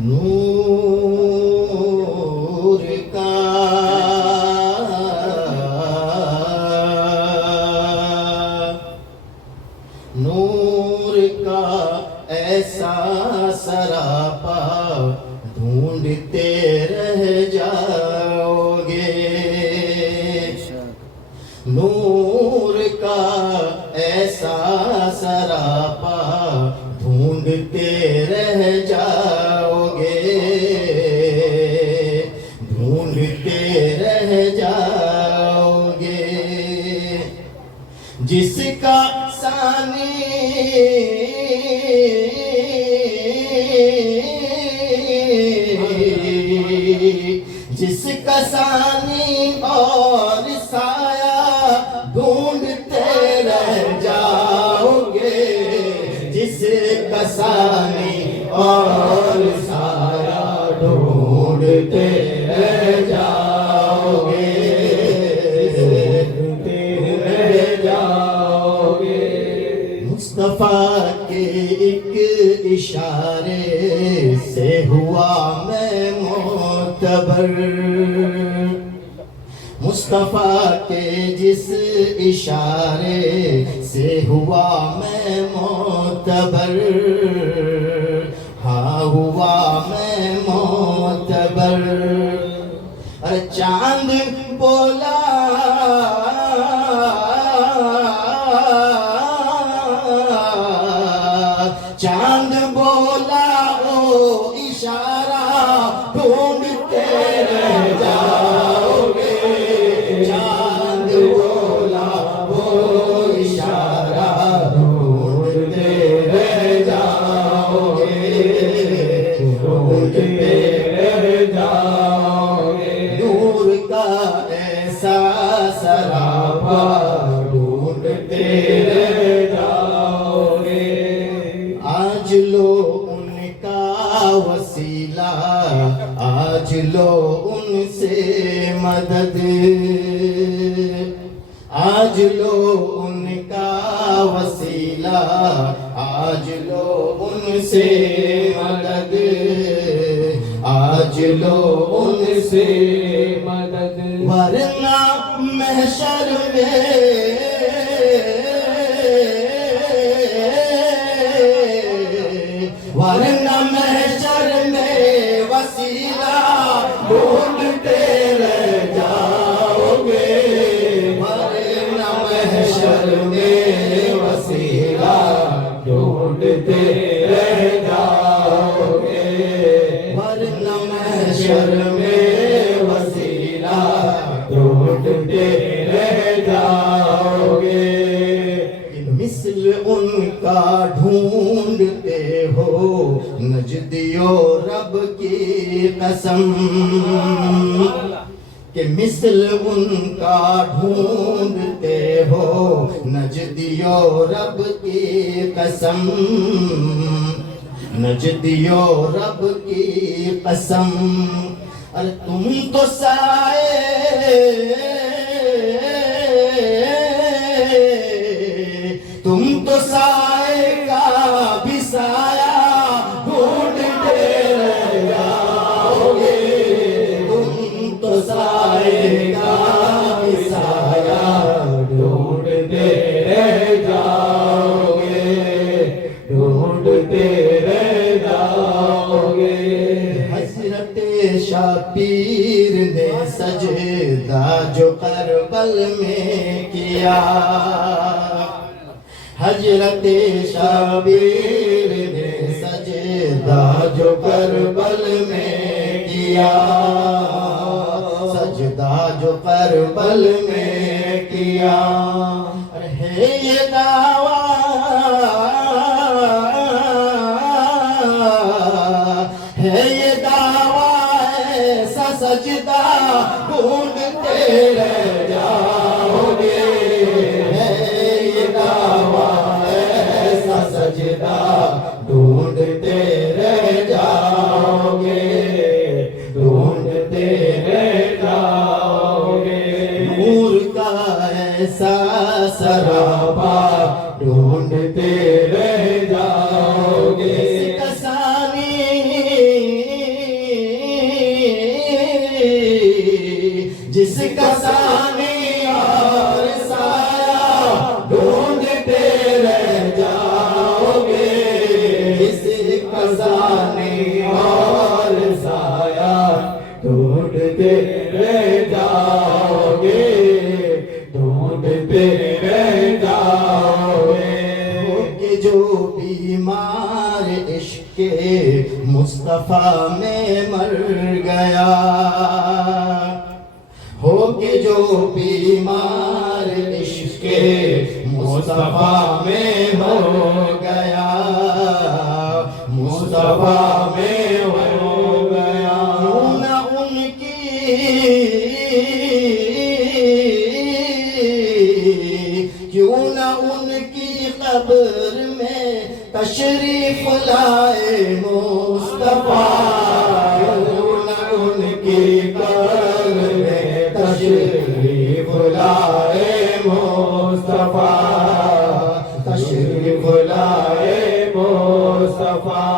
نور کا ایسا سراپا ڈھونڈتے رہ جاؤ گے، نور کا ایسا سراپا ڈھونڈتے رہ جاؤ گے، ڈھونڈتے رہ جاؤ گے، جس کا ثانی جس کا ثانی اور سایہ ڈھونڈتے رہ جاؤ گے، جس کا ثانی اور سایہ ڈھونڈتے رہ جاؤ گے، ڈھونڈتے رہ جاؤ گے۔ مصطفیٰ کے ایک اشارے سے ہوا میں معتبر، مصطفیٰ کے جس اشارے سے ہوا میں معتبر، ہاں ہوا میں معتبر۔ ارے چاند بولا چاند بولا او اشارہ ڈھونڈتے رہ جاؤ گے، چاند بولا او اشارہ ڈھونڈتے رہ جاؤ گے، ڈھونڈتے رہ جاؤ گے، نور کا ایسا سراپا ڈھونڈتے رہ جاؤ گے۔ آج لو ان کا وسیلہ، آج لو ان سے مدد، آج لو ان کا وسیلہ، آج لو ان سے مدد، آج لو ان سے مدد، ورنہ محشر میں ورنہ محشر میں وسیلہ ڈھونڈتے رہ جاؤ گے، ورنہ محشر میں وسیلہ ڈھونڈتے رہ جاؤ گے، ورنہ محشر میں وسیلہ ڈھونڈتے رہ جاؤ گے۔ مثل ان کا ڈھونڈتے ہو نجدیو رب کی قسم، کہ مثل ان کا ڈھونڈتے ہو نجدیو رب کی قسم، نجدیو رب کی قسم۔ ارے تم تو سائے تم تو سائے کا بھی سایہ ڈھونڈتے رہ جاؤ گے، تم تو سائے کا بھی سایہ ڈھونڈتے رہ جاؤ گے، ڈھونڈتے رہ جاؤ گے۔ حضرت شاہ پیر نے سجدہ جو کربل میں کیا، حضرت شبیر نے سجدہ جو کربل میں کیا، سجدہ جو کربل میں کیا، ہے یہ دعویٰ ہے یہ دعویٰ ایسا سجدہ ڈھونڈتے رہ جاؤ گے، سجدہ ڈھونڈتے رہ جاؤ گے، ڈھونڈتے رہ جاؤ گے، نور کا ایسا سراپا ڈھونڈتے رہ جاؤ گے، جس کا ثانی جس کا ثانی اور سایہ ڈھونڈتے رہ جاؤ گے، جس کا ثانی اور سایہ ڈھونڈتے رہ جاؤ گے، ڈھونڈتے رہ جاؤ گے۔ کہ جو بیمار عشق مصطفیٰ میں مر گیا، ہو کہ جو بیمار عشق مصطفیٰ میں ہو گیا، مصطفیٰ میں ہو گیا، کیوں نہ ان کی قبر میں تشریف لائے مصطفیٰ، کیوں نہ ان کی قبر میں تشریف لائے مصطفیٰ، تشریف لائے مصطفیٰ۔